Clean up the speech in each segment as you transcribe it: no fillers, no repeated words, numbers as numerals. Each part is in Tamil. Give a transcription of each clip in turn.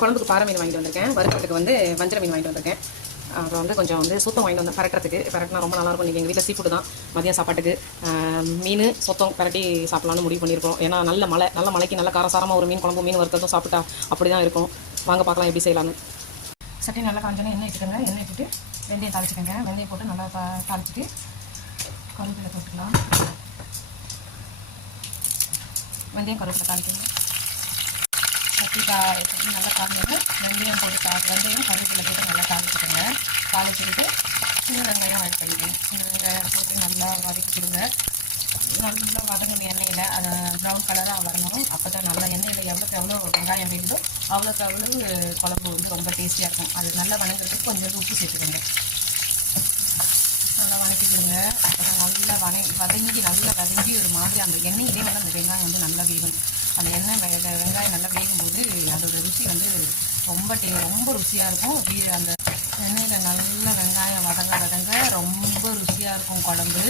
குழம்புக்கு பாறை மீன் வாங்கிட்டு வந்திருக்கேன். வறுக்கிறதுக்கு வந்து வஞ்சர மீன் வாங்கிட்டு வந்திருக்கேன். அப்புறம் வந்து கொஞ்சம் வந்து சுத்தம் வாங்கிட்டு வந்தேன் பரட்டுனா ரொம்ப நல்லாயிருக்கும். நீங்கள் எங்கள் வீட்டில் சீ ஃபுட்டு தான் மதியம் சாப்பாட்டுக்கு மீன் சுத்தம் பரட்டி சாப்பிட்லான்னு முடிவு பண்ணியிருக்கோம். ஏன்னா நல்ல மழைக்கு நல்ல காரசாரமாக ஒரு மீன் குழம்பு மீன் வறுத்ததும் சாப்பிட்டா அப்படி தான் இருக்கும். வாங்க பார்க்கலாம் எப்படி செய்யலான்னு. சட்டி நல்லா காஞ்சோன்னே எண்ணெய் எடுத்துக்கோங்க. எண்ணெய் எடுத்துட்டு வெந்தயம் தாளிச்சுக்கோங்க. வெந்தயம் போட்டு நல்லா தாளிச்சிட்டு கருவேப்பிலை போட்டுக்கலாம். வெந்தயம் கருவேப்பிலை தாளிக்கணும். சட்டி நல்லா காஞ்சோன்னு வெந்தயம் போட்டு வெந்தயம் கருவேப்பிலை போட்டு நல்லா தாளிச்சுக்கோங்க. தாளிச்சுக்கிட்டு சின்ன வெங்காயம் ஆட் பண்ணிக்கணும். சின்ன வெங்காயம் போட்டு நல்லா வதக்கி கொடுங்க. நல்லா வதங்கணும் எண்ணெயில். அதை ப்ரௌன் கலராக வரணும். அப்போ தான் நல்லா எண்ணெயில் எவ்வளோ வெங்காயம் வேணுதோ அவ்வளோ குழம்பு வந்து ரொம்ப டேஸ்டியாக இருக்கும். அது நல்லா வதங்கிறதுக்கு கொஞ்சம் உப்பு சேர்த்துக்கோங்க. நல்லா வதக்கிடுங்க. அப்போ தான் நல்லா வதங்கி ஒரு மாதிரி அந்த எண்ணெயிலே வந்து அந்த வெங்காயம் வந்து நல்லா வேகும். அந்த வெங்காயம் நல்லா வேகும்போது அதோட ருசி வந்து ரொம்ப ருசியாக இருக்கும். அந்த எண்ணெயில் நல்ல வெங்காயம் வதங்க ரொம்ப ருசியாக இருக்கும் குழம்பு.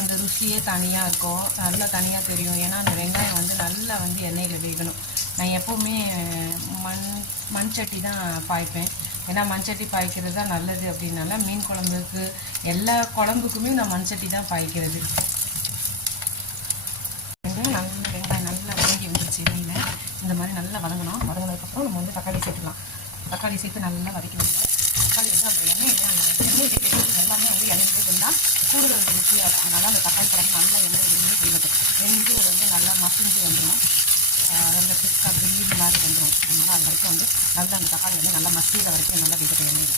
அந்த ருசியே தனியாக இருக்கும். நல்லா தனியாக தெரியும். ஏன்னா அந்த வெங்காயம் வந்து நல்லா வந்து எண்ணெயில் வேகணும். நான் எப்போவுமே மண் சட்டி தான் பாய்ப்பேன். ஏன்னா மண் சட்டி பாய்க்கிறது தான் நல்லது. அப்படின்னால மீன் குழம்புக்கு எல்லா குழம்புக்குமே நான் மண் சட்டி தான் பாய்க்கிறது. நல்ல வெங்காயம் நல்லா வதங்கி வந்துடுச்சு. எண்ணெயில் இந்த மாதிரி நல்லா வதங்கணும். வதங்கினதுக்கப்புறம் நம்ம வந்து தக்காளி சேர்த்துக்கலாம். தக்காளி சேர்த்து நல்லா வதக்கணும். தக்காளி வந்து அந்த எண்ணெய் எல்லாமே வந்து எண்ணெய் இருந்தால் கூடுதல் ருசியாக இருக்கும். அதனால் அந்த தக்காளி குழம்பு நல்லா எண்ணெய் செய்வது வெந்து வந்து நல்லா மசிஞ்சு வந்துடும். ரொம்ப திக்காக கிரேவி மாதிரி வந்துடும். அதனால் அது வரைக்கும் வந்து நல்லா அந்த தக்காளி வந்து நல்லா மசிகிற வரைக்கும் நல்லா வேக வேண்டியது.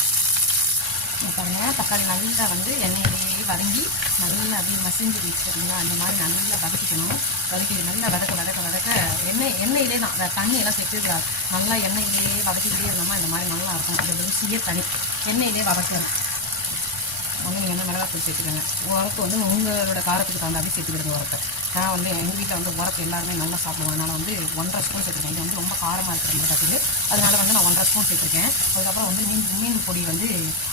பாருங்கள், தக்காளி நல்லா வந்து எண்ணெயிலேயே வதங்கி நல்லா அப்படியே மசிஞ்சு வச்சுருந்தீங்கன்னா அந்த மாதிரி நல்லா வதக்கிக்கணும். நல்லா வதக்க எண்ணெயிலே தான் தண்ணியெல்லாம் சேர்த்துக்கிறாரு. நல்லா எண்ணெயிலேயே வதக்கிக்கிட்டே இருந்தோம்னா இந்த மாதிரி நல்லா இருக்கும். அது ருசியே தனி. எண்ணெயிலே வதக்கணும். வந்து நீங்கள் வந்து மிளகாத்தூள் சேர்த்துக்கோங்க. உரப்பு வந்து உங்களோட காரத்துக்கு தகுந்தாவே சேர்த்துக்கிடுங்க உரப்பை. நான் வந்து எங்கள் வீட்டில் வந்து உரப்பு எல்லாருமே நல்லா சாப்பிடுவோம். அதனால் வந்து 1.5 ஸ்பூன் சேர்த்துருக்கேன். இது வந்து ரொம்ப காரமாக இருக்கிற மிளகாத்தூள். அதனால் வந்து நான் 1.5 ஸ்பூன் சேர்த்துருக்கேன். அதுக்கப்புறம் வந்து மீன் பொடி வந்து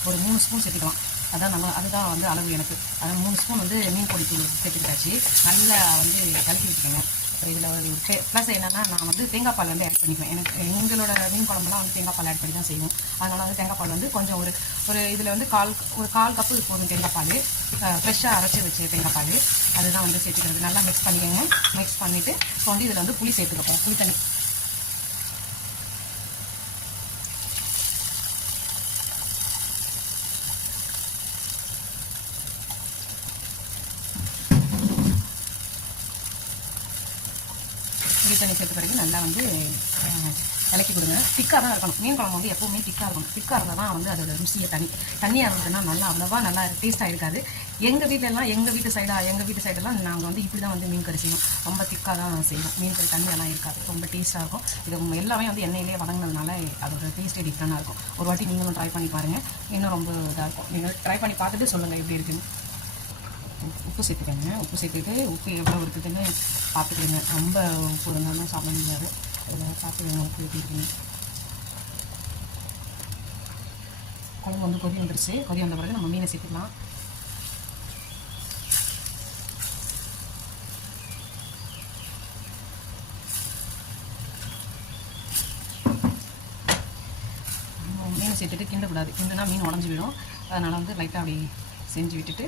ஒரு 3 ஸ்பூன் சேர்த்துக்கலாம். அதுதான் வந்து அளவு எனக்கு. 3 ஸ்பூன் வந்து மீன் பொடி தூள் சேர்த்துக்கிட்டாச்சு. நல்லா வந்து கலக்கி வச்சுக்கோங்க. இதில் ஒரு ப்ளஸ் என்னென்னா நான் வந்து தேங்காய் பால் வந்து ஆட் பண்ணிக்குவேன். எங்களோட மீன் குழம்புலாம் வந்து தேங்காய் பால் ஆட் பண்ணி தான் செய்வோம். அதனால் வந்து தேங்காய் பால் வந்து கொஞ்சம் ஒரு இதில் வந்து கால் கப்பு போதும் தேங்காய் பால். ஃப்ரெஷ்ஷாக அரைச்சி வச்ச தேங்காய் பால் அதுதான் வந்து சேர்த்துக்கிறது. நல்லா மிக்ஸ் பண்ணிக்கோங்க. மிக்ஸ் பண்ணிவிட்டு இப்போ வந்து இதில் வந்து புளி சேர்த்துக்கப்போம். புளி தண்ணி சேர்த்த பிறகு நல்லா வந்து இலக்கி கொடுங்க. திக்காக தான் இருக்கணும். மீன் குழம்பு வந்து எப்போவுமே திக்காக இருக்கணும். திக்காக இருந்தால் தான் வந்து அதோட ருசியை தண்ணியாக இருந்ததுன்னா நல்லா டேஸ்ட்டாக இருக்காது. எங்கள் வீட்டு சைடெல்லாம் நாங்கள் வந்து இப்படி தான் வந்து மீன் கறி செய்வோம். ரொம்ப திக்காக தான் செய்வோம். மீன் கறி தண்ணியெல்லாம் இருக்காது. ரொம்ப டேஸ்ட்டாக இருக்கும். இது எல்லாமே வந்து எண்ணெயிலே வதங்கினதுனால அதோட டேஸ்ட்டே டிஃப்ரெண்டாக இருக்கும். ஒரு வாட்டி நீங்களும் ட்ரை பண்ணி பாருங்கள். இன்னும் ரொம்ப இதாக இருக்கும். நீங்கள் ட்ரை பண்ணி பார்த்துட்டு சொல்லுங்கள் எப்படி இருக்குன்னு. உப்பு சேர்த்துக்கோங்க. உப்பு சேர்த்துட்டு உப்பு எவ்வளோ இருக்குதுன்னு பார்த்துக்கோங்க. ரொம்ப உப்பு இருந்தாலும் சாப்பிட முடியாது. அதில் பார்த்துக்கோங்க உப்பு எப்படி இருக்குன்னு. குழம்பு வந்து கொதி வந்துருச்சு. கொதி வந்த பிறகு நம்ம மீனை சேர்த்துக்கலாம். மீனை சேர்த்துட்டு கிண்டக்கூடாது. கிண்டுனா மீன் உடஞ்சி விடும். அதனால் வந்து லைட்டாக அப்படி செஞ்சு விட்டுட்டு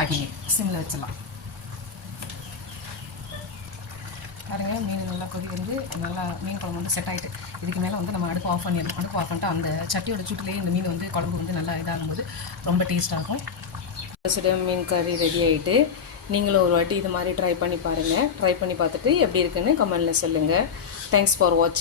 5 மினிட் சிம்மில் வச்சிடலாம். பாருங்க, மீன் நல்லா கொதி வந்து நல்லா மீன் குழம்பு வந்து செட் ஆகிட்டு இதுக்கு மேலே வந்து நம்ம அடுப்பு ஆஃப் பண்ணிடணும். அடுப்பு ஆஃப் பண்ணிட்டு அந்த சட்டியோட சூட்டிலேயே இந்த மீன் வந்து குழம்பு வந்து நல்லா இதாகும்போது ரொம்ப டேஸ்ட்டாகும். மீன் கறி ரெடி ஆகிட்டு நீங்களும் ஒரு வாட்டி இது மாதிரி ட்ரை பண்ணி பாருங்கள். ட்ரை பண்ணி பார்த்துட்டு எப்படி இருக்குன்னு கமெண்டில் சொல்லுங்கள். தேங்க்ஸ் ஃபார் வாட்சிங்.